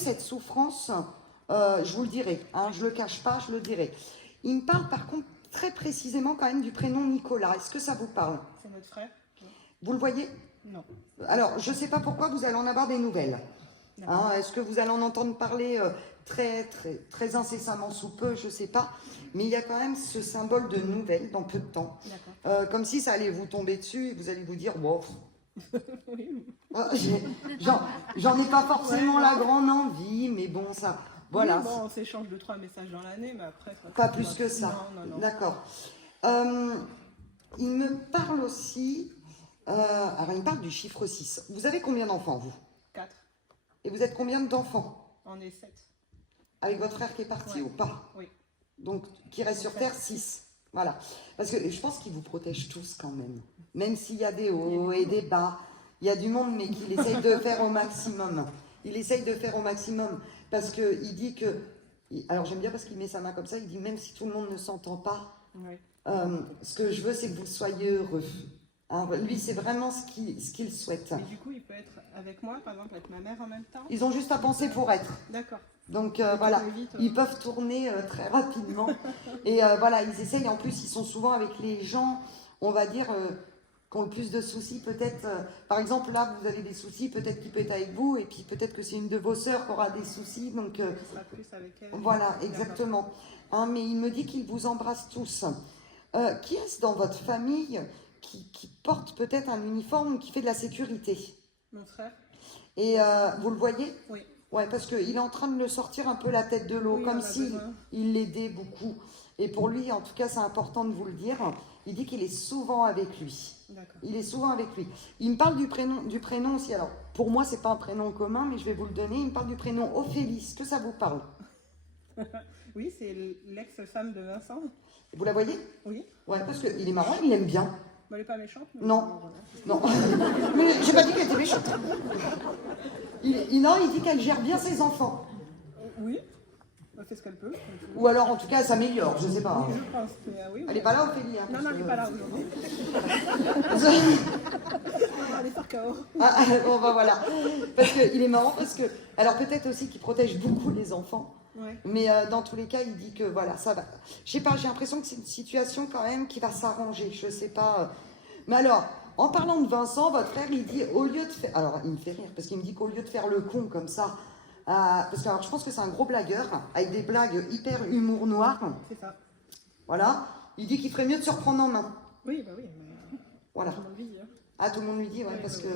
cette souffrance, je vous le dirai, hein, je ne le cache pas, je le dirai. Il me parle par contre très précisément quand même du prénom Nicolas. Est-ce que ça vous parle? C'est notre frère. Vous le voyez? Non. Alors, je ne sais pas pourquoi vous allez en avoir des nouvelles. Hein, est-ce que vous allez en entendre parler très incessamment sous peu? Je ne sais pas. Mais il y a quand même ce symbole de nouvelles dans peu de temps. Comme si ça allait vous tomber dessus et vous allez vous dire, wow. Oui. J'en ai pas forcément la grande envie, mais bon, ça... Voilà. Oui, bon, on s'échange 2-3 messages dans l'année, mais après... Pas plus que ça. Non. D'accord. Il me parle aussi... alors, il me parle du chiffre 6. Vous avez combien d'enfants, vous? 4. Et vous êtes combien d'enfants? On est 7. Avec votre frère qui est parti ou pas? Oui. Donc, qui reste sur Terre, 6. Voilà. Parce que je pense qu'ils vous protègent tous quand même. Même s'il y a des hauts et des bas. Il y a du monde, mais qu'il essaye de faire au maximum. Il essaye de faire au maximum. Parce qu'il dit que... Alors, j'aime bien parce qu'il met sa main comme ça. Il dit, même si tout le monde ne s'entend pas, ce que je veux, c'est que vous soyez heureux. Hein, lui, c'est vraiment ce qu'il souhaite. Et du coup, il peut être avec moi, par exemple, avec ma mère en même temps? Ils ont juste à penser pour être. D'accord. Donc voilà, ils peuvent tourner très rapidement. Et voilà, ils essayent. En plus, ils sont souvent avec les gens, on va dire, qui ont le plus de soucis. Peut-être, par exemple, là, vous avez des soucis, peut-être qu'il peut être avec vous. Et puis peut-être que c'est une de vos sœurs qui aura des soucis. Donc Ce sera plus avec elle. voilà, exactement. Hein, mais il me dit qu'il vous embrasse tous. Qui est-ce dans votre famille qui porte peut-être un uniforme qui fait de la sécurité? Mon frère. Et vous le voyez? Oui. Ouais, parce qu'il est en train de le sortir un peu la tête de l'eau, comme si il l'aidait beaucoup. Et pour lui, en tout cas, c'est important de vous le dire. Il dit qu'il est souvent avec lui. Il est souvent avec lui. Il me parle du prénom aussi. Alors, pour moi, c'est pas un prénom commun, mais je vais vous le donner. Il me parle du prénom Ophélie. Est-ce que ça vous parle? Oui, c'est l'ex-femme de Vincent. Vous la voyez? Oui. Ouais, parce qu'il est marrant, il l'aime bien. Elle n'est pas méchante? Non. Non. Mais j'ai pas dit qu'elle était méchante. Non, il dit qu'elle gère bien ses enfants. Oui. Elle fait ce qu'elle peut. Ou alors, en tout cas, elle s'améliore, je sais pas. Oui, je pense que oui. Elle n'est pas là, Ophélie. Hein, non, elle n'est pas là aujourd'hui. Elle est par KO. Bon, bah voilà. Parce qu'il est marrant, parce que... Alors, peut-être aussi qu'il protège beaucoup les enfants. Ouais. Mais dans tous les cas, il dit que voilà, ça va. Je sais pas, j'ai l'impression que c'est une situation quand même qui va s'arranger. Je sais pas. Mais alors, en parlant de Vincent, votre frère, il dit, au lieu de faire... Alors, il me fait rire, parce qu'il me dit qu'au lieu de faire le con comme ça... parce que alors, je pense que c'est un gros blagueur, avec des blagues hyper humour noir. C'est ça. Voilà. Il dit qu'il ferait mieux de se reprendre en main. Oui, bah oui. Mais... Voilà. Tout le monde lui dit. Hein. Ah, tout le monde lui dit, ouais, parce que...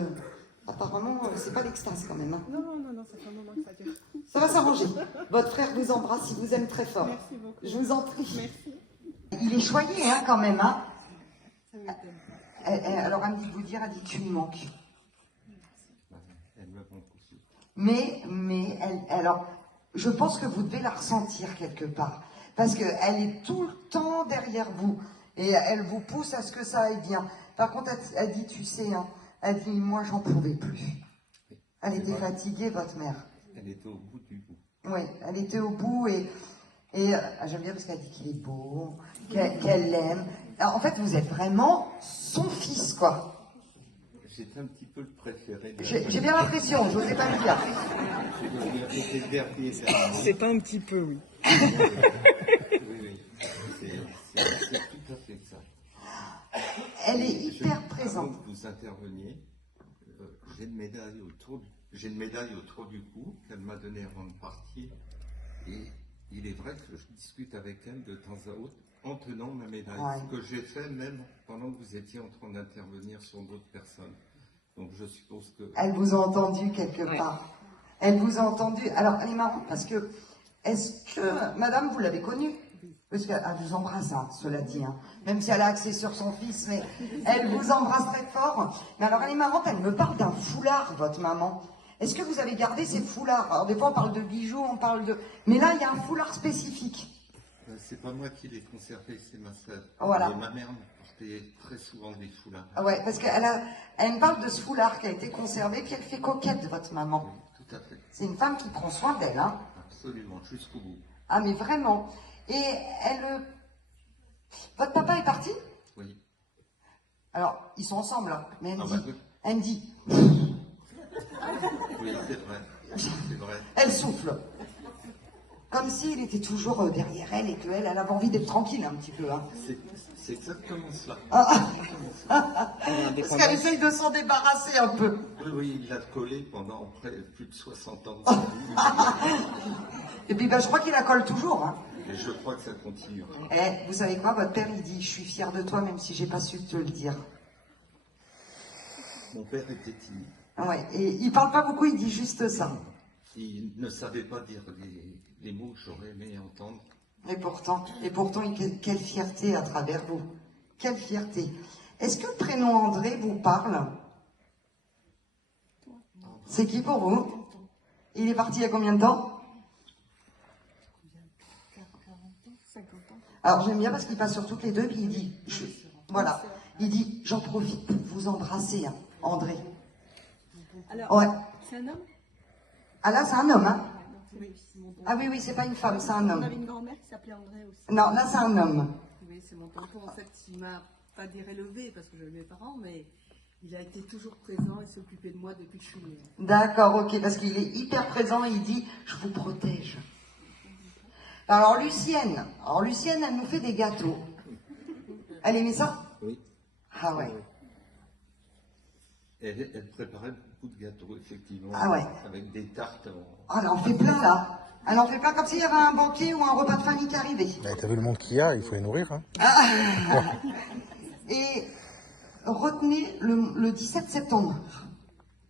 Apparemment, c'est pas l'extase quand même. Hein. Non, ça fait un moment que ça dure. Ça va s'arranger. Votre frère vous embrasse, il vous aime très fort. Merci beaucoup. Je vous en prie. Merci. Il est choyé, hein, quand même. Hein. Ça m'étonne. Alors, elle me dit de vous dire, elle dit que tu me manques. Elle me manque aussi. Mais alors, je pense que vous devez la ressentir quelque part. Parce qu'elle est tout le temps derrière vous. Et elle vous pousse à ce que ça aille bien. Par contre, elle dit, tu sais, hein, elle dit, moi, j'en pouvais plus. Elle était fatiguée, votre mère. Elle était au bout du bout. Oui, elle était au bout et j'aime bien parce qu'elle dit qu'il est beau, qu'elle l'aime. En fait, vous êtes vraiment son fils, quoi. J'étais un petit peu le préféré. J'ai bien l'impression, je n'osais pas le dire. J'ai le dernier. C'est pas un petit peu, oui. Oui, c'est tout à fait ça. Elle est hyper présente. Avant que vous interveniez, j'ai une médaille autour du cou qu'elle m'a donnée avant de partir. Et il est vrai que je discute avec elle de temps à autre en tenant ma médaille. Ouais. Ce que j'ai fait même pendant que vous étiez en train d'intervenir sur d'autres personnes. Donc je suppose que... Elle vous a entendu quelque part. Elle vous a entendu. Alors, elle est marrante parce que, est-ce que, madame, vous l'avez connue? Parce qu'elle vous embrasse, hein, cela dit, hein. Même si elle a axé sur son fils, mais elle vous embrasse très fort. Mais alors, elle est marrante, elle me parle d'un foulard, votre maman. Est-ce que vous avez gardé ces foulards? Alors, des fois, on parle de bijoux, on parle de... Mais là, il y a un foulard spécifique. C'est pas moi qui l'ai conservé, c'est ma sœur. Voilà. Et ma mère me portait très souvent des foulards. Ouais, parce elle me parle de ce foulard qui a été conservé, puis elle fait coquette, votre maman. Oui, tout à fait. C'est une femme qui prend soin d'elle, hein. Absolument, jusqu'au bout. Ah, mais vraiment. Et votre papa est parti? Oui. Alors, ils sont ensemble, hein. Mais elle me dit... Oui. Elle me dit... Oui, Oui, c'est vrai. C'est vrai. Elle souffle. Comme s'il était toujours derrière elle et qu'elle avait envie d'être tranquille un petit peu. Hein. C'est exactement cela. Parce qu'elle essaye de s'en débarrasser un peu. Oui, oui, il l'a collé pendant plus de 60 ans. Et puis je crois qu'il la colle toujours. Hein. Et je crois que ça continue. Eh, vous savez quoi, votre père il dit, je suis fier de toi même si j'ai pas su te le dire. Mon père était timide. Ouais, et il parle pas beaucoup, il dit juste ça. Il ne savait pas dire les mots que j'aurais aimé entendre. Et pourtant, quelle fierté à travers vous. Quelle fierté. Est-ce que le prénom André vous parle? C'est qui pour vous? Il est parti il y a combien de temps? 50 ans. Alors j'aime bien parce qu'il passe sur toutes les deux, puis il dit, voilà, il dit, j'en profite pour vous embrasser, hein, André. Alors, Ouais. c'est un homme? Ah là, c'est un homme, hein? Oui. Ah oui, oui, c'est pas une femme, c'est un On homme. avait une grand-mère qui s'appelait André aussi. Non, là, c'est un homme. Oui, c'est mon tonton. En fait, il m'a pas dire élevé parce que j'avais mes parents, mais il a été toujours présent et s'occupait de moi depuis que je suis née. D'accord, ok, parce qu'il est hyper présent et il dit, je vous protège. Alors Lucienne, elle nous fait des gâteaux. Elle aimait ça? Oui. Ah ouais. Elle préparait beaucoup de gâteaux, effectivement. Ah ouais. Avec des tartes. Ah, elle en fait plein là. Elle en fait plein comme s'il y avait un banquet ou un repas de famille qui arrivait. T'as vu le monde qu'il y a, il faut les nourrir. Hein. Et retenez le 17 septembre.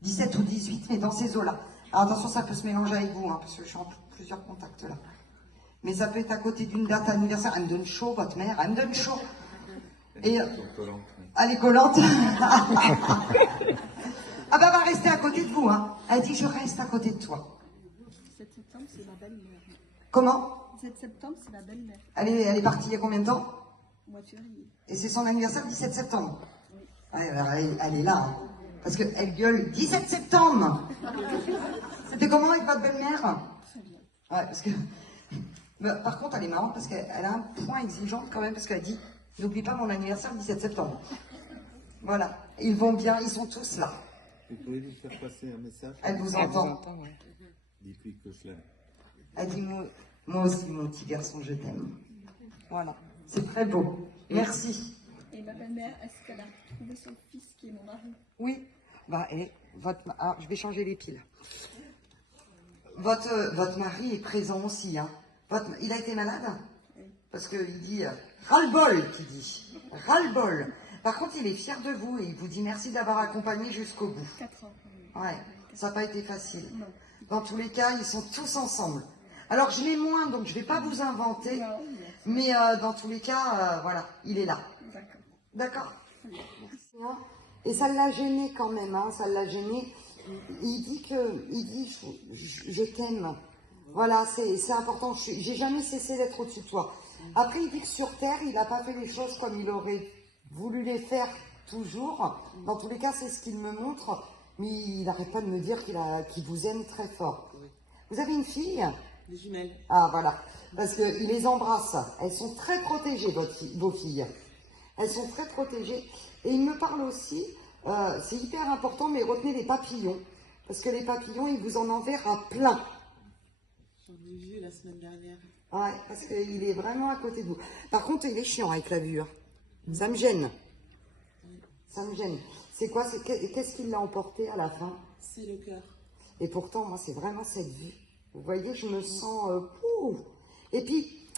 17 ou 18, mais dans ces eaux-là. Alors attention, ça peut se mélanger avec vous, hein, parce que je suis en plusieurs contacts là. Mais ça peut être à côté d'une date anniversaire. Elle me donne chaud, votre mère, elle me donne chaud. Et elle est collante. Ah bah, elle va rester à côté de vous, hein. Elle dit, je reste à côté de toi. 17 septembre, c'est ma belle-mère. Comment? 17 septembre, c'est ma belle-mère. Elle est partie il y a combien de temps? Au mois de février. Et c'est son anniversaire le 17 septembre. Ouais, alors elle est là, hein. Parce qu'elle gueule 17 septembre. C'était comment avec votre belle-mère? Très bien. Ouais, parce que... Mais, par contre, elle est marrante parce qu'elle a un point exigeant quand même, parce qu'elle dit, n'oublie pas mon anniversaire le 17 septembre. Voilà. Ils vont bien, ils sont tous là. Vous pouvez lui faire passer un message? Elle vous entend. Dites-lui que je l'aime. Elle dit, moi aussi, mon petit garçon, je t'aime. Voilà. C'est très beau. Merci. Et ma belle-mère, est-ce qu'elle a trouvé son fils qui est mon mari? Oui. Bah, alors, je vais changer les piles. Votre mari est présent aussi, hein. Il a été malade? Parce qu'il dit, ras-le-bol, qu'il dit. Ras-le-bol. Par contre, il est fier de vous et il vous dit merci d'avoir accompagné jusqu'au bout. 4 ans. Ouais, ça n'a pas été facile. Non. Dans tous les cas, ils sont tous ensemble. Alors, je l'ai moins, donc je ne vais pas vous inventer. Non, Mais dans tous les cas, voilà, il est là. d'accord. D'accord? Et ça l'a gêné quand même, hein, ça l'a gêné. Il dit je t'aime. Voilà, c'est important. J'ai jamais cessé d'être au-dessus de toi. Après, il dit que sur Terre, il n'a pas fait les choses comme il aurait voulu les faire toujours. Dans tous les cas, c'est ce qu'il me montre. Mais il n'arrête pas de me dire qu'il vous aime très fort. Vous avez une fille? Des jumelles. Ah, voilà. Parce qu'il les embrasse. Elles sont très protégées, vos filles. Elles sont très protégées. Et il me parle aussi, c'est hyper important, mais retenez les papillons. Parce que les papillons, il vous en enverra plein. J'en ai vu la semaine dernière. Ouais, parce qu'il est vraiment à côté de vous. Par contre, il est chiant avec la vue. Hein. Ça me gêne. Ça me gêne. C'est quoi? Qu'est-ce qui l'a emporté à la fin? C'est le cœur. Et pourtant, moi, c'est vraiment cette vue. Vous voyez, je me sens... Et puis,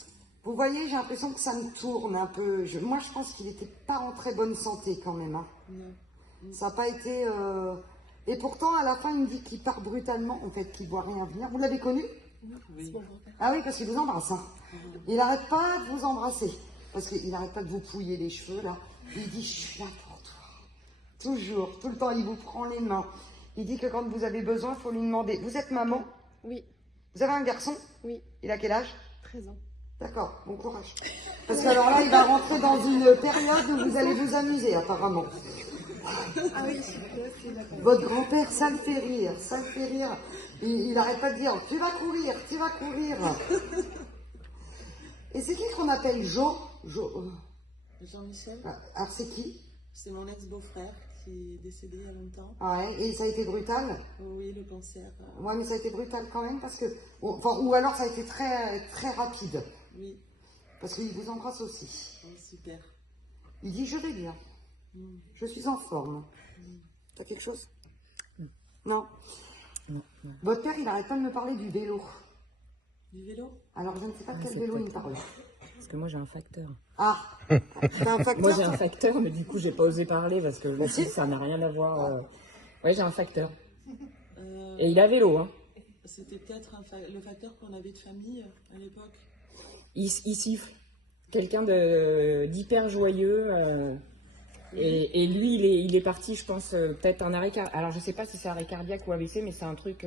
vous voyez, j'ai l'impression que ça me tourne un peu. Moi, je pense qu'il n'était pas en très bonne santé quand même. Hein. Non. Ça n'a pas été... Et pourtant, à la fin, il me dit qu'il part brutalement, en fait, qu'il ne voit rien venir. Vous l'avez connu? Oui. Ah oui, parce qu'il vous embrasse. Hein. Il n'arrête pas de vous embrasser. Parce qu'il n'arrête pas de vous pouiller les cheveux, là. Il dit, je suis là pour toi. Toujours, tout le temps, il vous prend les mains. Il dit que quand vous avez besoin, il faut lui demander. Vous êtes maman? Oui, Vous avez un garçon? oui, Il a quel âge? 13 ans. D'accord, bon courage. Parce que alors là, il va rentrer dans une période où vous allez vous amuser, apparemment. Ah oui, c'est d'accord. Votre grand-père, ça le fait rire, ça le fait rire. Il n'arrête pas de dire, tu vas courir, tu vas courir. Et c'est qui qu'on appelle Jo? Jean-Michel, Alors c'est qui? c'est mon ex-beau-frère qui est décédé il y a longtemps. Ouais, et ça a été brutal? Oui, le cancer. Ouais, mais ça a été brutal quand même parce que... Enfin, ou alors ça a été très, très rapide. Oui, Parce qu'il vous embrasse aussi. oh, super. Il dit, je vais bien. Je suis en forme. T'as quelque chose? Non. Votre père, il n'arrête pas de me parler du vélo. Du vélo? Alors, je ne sais pas de quel c'est vélo il me peut-être- parle. Parce que moi j'ai un facteur. Ah, t'as un facteur? Moi j'ai un toi facteur, mais du coup j'ai pas osé parler parce que je me suis dit, ça n'a rien à voir. Ouais, j'ai un facteur. Euh, Et il a vélo, hein. C'était peut-être le facteur qu'on avait de famille à l'époque. Il siffle. Quelqu'un d'hyper joyeux. Et lui, il est parti, je pense, peut-être en arrêt cardiaque. Alors je sais pas si c'est arrêt cardiaque ou AVC, mais c'est un truc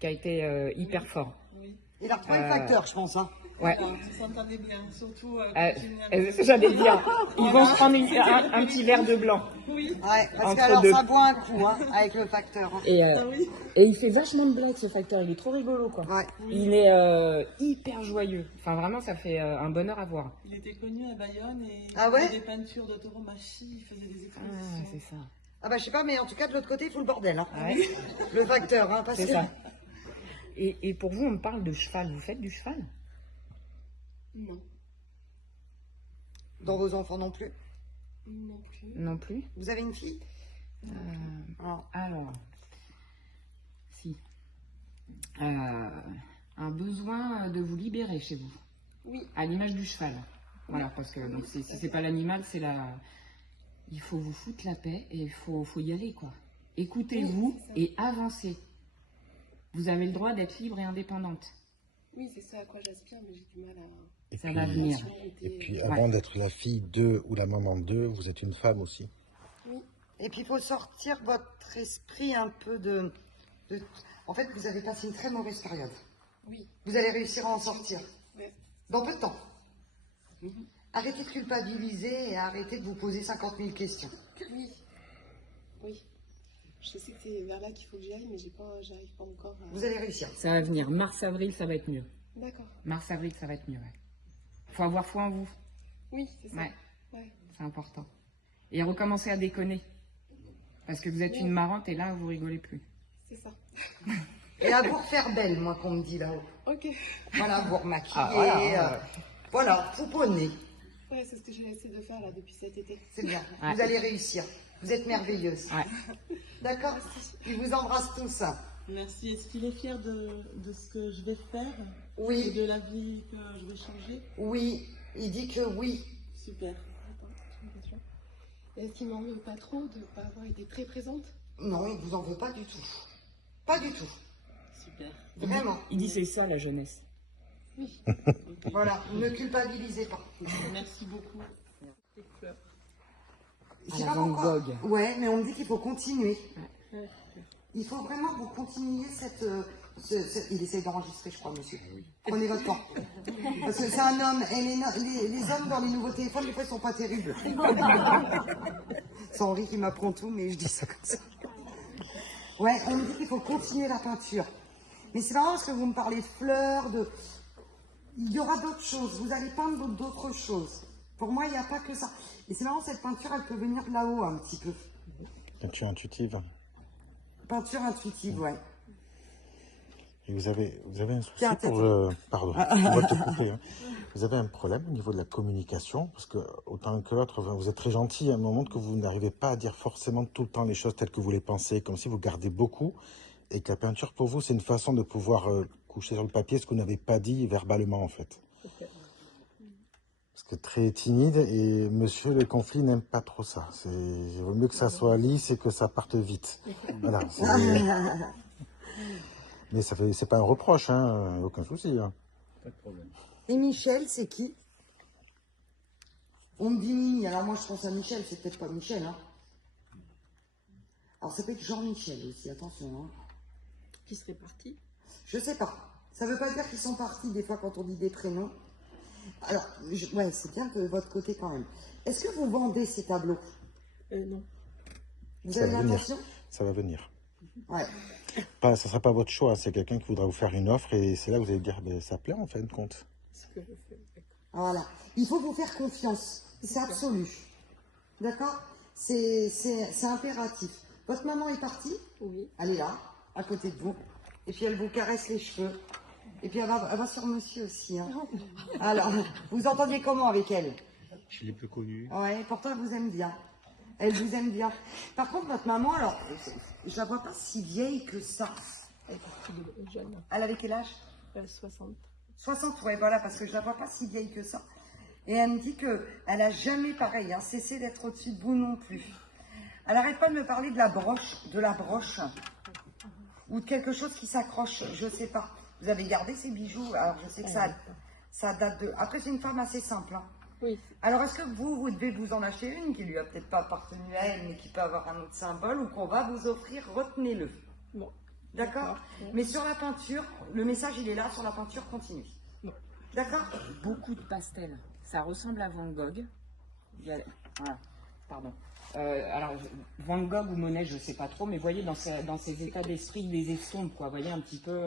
qui a été hyper fort. Oui. Il a retrouvé le facteur, je pense. Hein. Ouais. Alors, tu s'entendais bien, surtout quand tu venais avec- J'allais dire, ils vont se prendre un petit verre de blanc. Oui. Ouais, parce Entre que alors deux. ça boit un coup hein, avec le facteur. Hein. Ah oui. Et il fait vachement de blagues ce facteur, il est trop rigolo quoi. Ouais. Il est hyper joyeux. Enfin vraiment ça fait un bonheur à voir. Il était connu à Bayonne et il Ah ouais faisait des peintures de tauromachie, il faisait des Ah, expositions. c'est ça. Ah bah je sais pas, mais en tout cas de l'autre côté il faut le bordel. Hein. Ouais, Le facteur, hein, parce c'est que ça. Et pour vous on me parle de cheval, vous faites du cheval? Non, dans vos enfants non plus. non plus. Non plus. Vous avez une fille? Alors, si. Un besoin de vous libérer chez vous. Oui. À l'image du cheval. Voilà, parce que donc, si c'est pas l'animal, c'est la... Il faut vous foutre la paix et il faut y aller, quoi. Écoutez-vous Oui, c'est ça. et avancez. Vous avez le droit d'être libre et indépendante. Oui, c'est ça à quoi j'aspire, mais j'ai du mal à... Et Ça puis, va venir. et puis avant d'être la fille d'eux ou la maman d'eux, vous êtes une femme aussi. Et puis il faut sortir votre esprit un peu de... En fait, vous avez passé une très mauvaise période. Oui. Vous allez réussir à en sortir. Ouais. Dans peu de temps. Arrêtez de culpabiliser et arrêtez de vous poser 50 000 questions. Oui. Oui. Je sais que c'est vers là qu'il faut que j'y aille, mais j'arrive pas encore à... Vous allez réussir. Ça va venir. Mars-avril, ça va être mieux. D'accord. Mars-avril, ça va être mieux, ouais. Faut avoir foi en vous. Oui, c'est ça. Ouais, Ouais. c'est important. Et recommencer à déconner. Parce que vous êtes une marrante et là, vous rigolez plus. C'est ça. Et à vous refaire belle, moi, qu'on me dit là-haut. Ok. Voilà, vous remaquiller. voilà. Voilà, pouponner. Ouais, c'est ce que j'ai essayé de faire là depuis cet été. C'est bien. Ouais. Vous allez réussir. Vous êtes merveilleuse. Ouais. D'accord? Je vous embrasse tous. Merci. Est-ce qu'il est fier de ce que je vais faire et Oui, de la vie que je vais changer? oui. Il dit que oui. Super. Attends, j'ai une question. Est-ce qu'il m'en veut pas trop de ne pas avoir été très présente? Non, il vous en veut pas du tout. Pas du tout. Super. Vraiment. Il dit c'est ça la jeunesse. Oui. Voilà, ne culpabilisez pas. Merci beaucoup. Je À sais la pas Van pourquoi. Gogh. Ouais, mais on me dit qu'il faut continuer. Il faut vraiment que vous continuiez cette... Il essaye d'enregistrer, je crois, monsieur. Prenez votre temps. Parce que c'est un homme. Et les hommes dans les nouveaux téléphones, des fois, ils sont pas terribles. C'est Henri qui m'apprend tout, mais je dis ça comme ça. Ouais, on me dit qu'il faut continuer la peinture. Mais c'est marrant parce que vous me parlez de fleurs, de... Il y aura d'autres choses. Vous allez peindre d'autres choses. Pour moi, il n'y a pas que ça. Et c'est marrant, cette peinture, elle peut venir de là-haut un petit peu. Peinture intuitive. Peinture intuitive, ouais. Et vous avez un souci Tiens, pour... pardon, je vais te couper. Hein. Vous avez un problème au niveau de la communication, parce que autant que l'autre, vous êtes très gentil, à un moment que vous n'arrivez pas à dire forcément tout le temps les choses telles que vous les pensez, comme si vous gardez beaucoup, et que la peinture pour vous, c'est une façon de pouvoir coucher sur le papier ce que vous n'avez pas dit verbalement en fait. Parce que très timide, et monsieur le conflit n'aime pas trop ça. Il vaut mieux que ça soit lisse et que ça parte vite. Voilà. Mais c'est pas un reproche, hein, aucun souci. Hein. Et Michel, c'est qui? On me dit Mimi, alors moi je pense à Michel, c'est peut-être pas Michel. Hein. Alors ça peut être Jean-Michel aussi, attention. Hein. Qui serait parti? Je sais pas. Ça veut pas dire qu'ils sont partis des fois quand on dit des prénoms. Alors, ouais, c'est bien de votre côté quand même. Est-ce que vous vendez ces tableaux? Non. Vous Ça avez va venir. l'intention? Ça va venir. Ouais. Ça ne sera pas votre choix, c'est quelqu'un qui voudra vous faire une offre et c'est là que vous allez dire, ben, ça plaît en fin de compte. Ce que je fais. D'accord. Voilà. Il faut vous faire confiance. C'est absolu. D'accord? C'est impératif. Votre maman est partie? Oui. Elle est là, à côté de vous. Et puis elle vous caresse les cheveux. Et puis elle va sur monsieur aussi. Hein. Alors, vous entendiez comment avec elle? Je l'ai peu connue. Ouais, pourtant elle vous aime bien. Elle vous aime bien. Par contre, votre maman, alors, je la vois pas si vieille que ça. Elle est partie de jeune. Elle avait quel âge? 60. 60, ouais, voilà, parce que je la vois pas si vieille que ça. Et elle me dit que elle a jamais, pareil, hein, cessé d'être au-dessus de vous non plus. Elle arrête pas de me parler de la broche, ou de quelque chose qui s'accroche, je sais pas. Vous avez gardé ces bijoux, alors je sais que ça date de... Après, c'est une femme assez simple, hein. Oui. Alors, est-ce que vous devez vous en acheter une qui lui a peut-être pas appartenu à elle, mais qui peut avoir un autre symbole, ou qu'on va vous offrir, retenez-le. Bon. D'accord? Mais sur la peinture, le message, il est là, sur la peinture, continue. Non. D'accord? Beaucoup de pastels. Ça ressemble à Van Gogh. Voilà, pardon. Alors, Van Gogh ou Monet, je ne sais pas trop, mais voyez, dans ces états d'esprit, des estompes, quoi. Voyez un petit peu,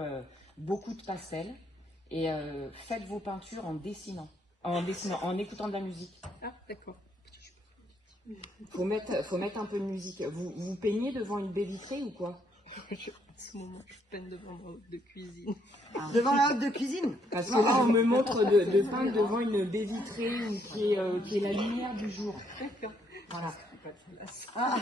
beaucoup de pastels. Et faites vos peintures en dessinant, en écoutant de la musique. Ah, d'accord. Faut mettre un peu de musique. Vous peignez devant une baie vitrée ou quoi? En ce moment, je peine devant ma haute de cuisine. Devant la haute de cuisine? Parce que là, on me montre de peindre devant une baie vitrée qui est la lumière du jour. D'accord. Voilà. Ah,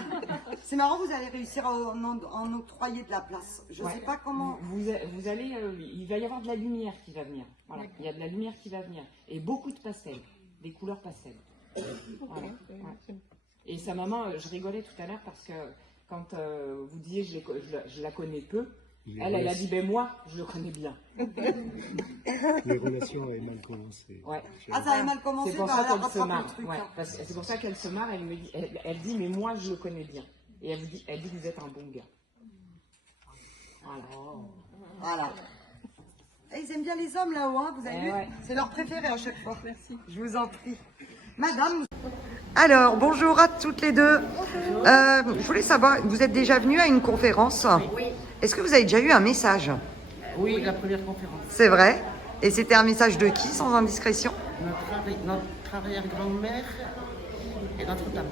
c'est marrant, vous allez réussir à en octroyer de la place. Je ne sais pas comment... Vous allez, il va y avoir de la lumière qui va venir. Voilà. Il y a de la lumière qui va venir. Et beaucoup de pastels, des couleurs pastels. Voilà. Ouais. Et sa maman, je rigolais tout à l'heure parce que quand vous disiez je la connais peu, elle a dit ben moi, je le connais bien. Les relations avaient mal commencé. Ouais. Ah, ça avait mal commencé, C'est pour bah, ça elle a qu'elle se rattrapé marre. le truc, Ouais. hein. C'est pour ça qu'elle se marre. Elle dit mais moi je le connais bien. Et elle dit que vous êtes un bon gars. Voilà. Voilà. Et ils aiment bien les hommes là-haut, hein, vous avez vu? Ouais. C'est leur préféré à chaque fois. Merci. Je vous en prie. Madame. Alors, bonjour à toutes les deux. Je voulais savoir, vous êtes déjà venue à une conférence? Oui. Est-ce que vous avez déjà eu un message? Oui, la première conférence. C'est vrai? Et c'était un message de qui, sans indiscrétion? Notre arrière-grand-mère et notre tante.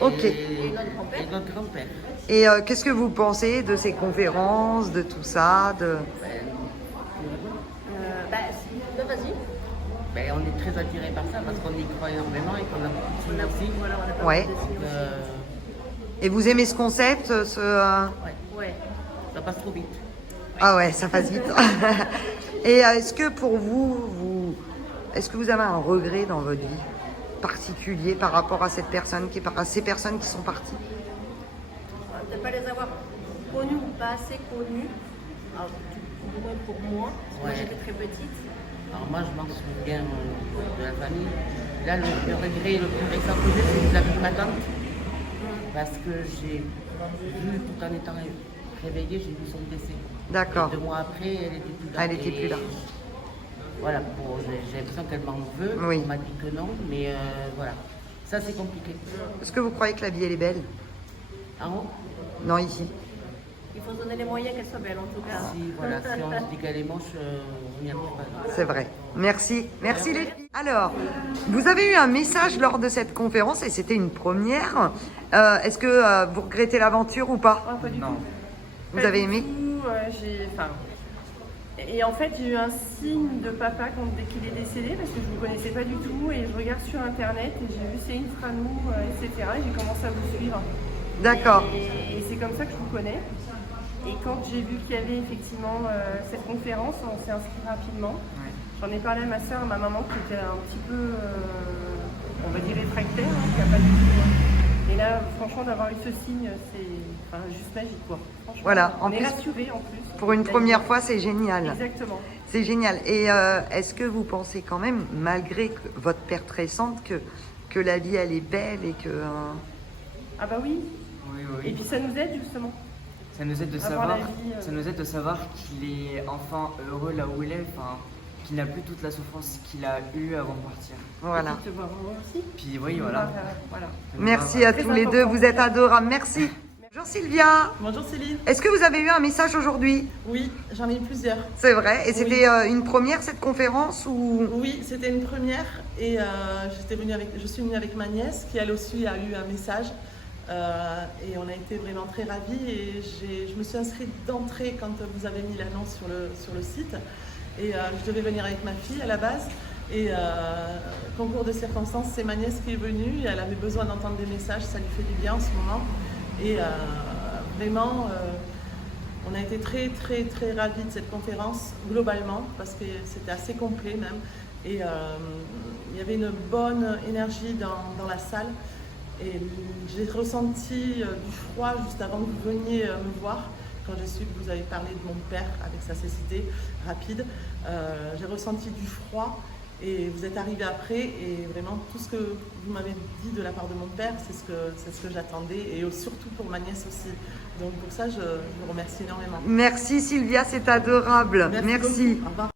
Ok. Et notre grand-père. Et qu'est-ce que vous pensez de ces conférences, de tout ça, de... Vas-y. Ben, on est très attirés par ça parce qu'on y croit énormément et qu'on a beaucoup de signes aussi. Voilà, on a pas Ouais. mal de signes aussi. Et vous aimez ce concept, Ouais. Ça passe trop vite. Ah ouais, ça passe vite. Et est-ce que pour vous, est-ce que vous avez un regret dans votre vie particulier par rapport à cette personne à ces personnes qui sont parties? De ne pas les avoir connus ou pas assez connus, alors, du moins pour moi, parce que moi j'étais très petite. Alors moi, je m'en souviens de la famille. Là, le regret le plus récent que j'ai, c'est vis-à-vis de ma tante. Parce que j'ai vu, tout en étant réveillée, j'ai vu son décès. D'accord. Et 2 mois après, elle était plus là. Elle était plus là. Voilà, j'ai l'impression qu'elle m'en veut. Oui. On m'a dit que non, mais voilà. Ça, c'est compliqué. Est-ce que vous croyez que la vie, elle est belle? En haut, Non, ici. Il faut se donner les moyens qu'elle soit belle en tout cas. si on se dit qu'elle est moche, on n'y arrive pas. C'est vrai. Merci. Merci les filles. Alors, vous avez eu un message lors de cette conférence et c'était une première. Est-ce que vous regrettez l'aventure ou pas? Pas du tout. Vous Pas avez du aimé? tout, et en fait, j'ai eu un signe de papa dès qu'il est décédé parce que je ne vous connaissais pas du tout et je regarde sur internet et j'ai vu c'est une Franou, etc. Et j'ai commencé à vous suivre. D'accord. Et c'est comme ça que je vous connais. Et quand j'ai vu qu'il y avait effectivement cette conférence, on s'est inscrit rapidement. J'en ai parlé à ma soeur, à ma maman qui était un petit peu, on va dire, réfractaire, qui n'a pas du tout. Et là, franchement, d'avoir eu ce signe, c'est juste magique, quoi. Franchement, Voilà, en on est plus, rassurés en plus. Pour une première fois, c'est génial. Exactement. C'est génial. Et est-ce que vous pensez quand même, malgré votre perte récente, que la vie, elle est belle et que... Ah bah oui. Oui. Et puis ça nous aide justement. Ça nous aide de Avoir savoir, la vie, ça nous aide de savoir qu'il est enfin heureux là où il est, enfin, qu'il n'a plus toute la souffrance qu'il a eue avant de partir. Voilà. Et puis te voir heureux aussi. Puis oui, voilà. Voilà. Merci à Très tous les deux, important. vous êtes adorables. Merci. Bonjour Sylvia. Bonjour Céline. Est-ce que vous avez eu un message aujourd'hui? Oui, j'en ai eu plusieurs. C'est vrai. Et Oui. c'était une première cette conférence ou... Oui, c'était une première et je suis venue avec ma nièce qui elle aussi a eu un message Et on a été vraiment très ravis. Et je me suis inscrite d'entrée quand vous avez mis l'annonce sur le site. Et je devais venir avec ma fille à la base. Et concours de circonstances, c'est ma nièce qui est venue. Et elle avait besoin d'entendre des messages, ça lui fait du bien en ce moment. Et vraiment, on a été très très très ravis de cette conférence globalement parce que c'était assez complet même. Et il y avait une bonne énergie dans la salle. Et j'ai ressenti du froid juste avant que vous veniez me voir. Quand j'ai su que vous avez parlé de mon père avec sa cécité rapide, j'ai ressenti du froid. Et vous êtes arrivé après et vraiment tout ce que vous m'avez dit de la part de mon père, c'est ce que j'attendais et surtout pour ma nièce aussi. Donc pour ça, je vous remercie énormément. Merci Sylvia, c'est adorable. Merci. Beaucoup. Au revoir.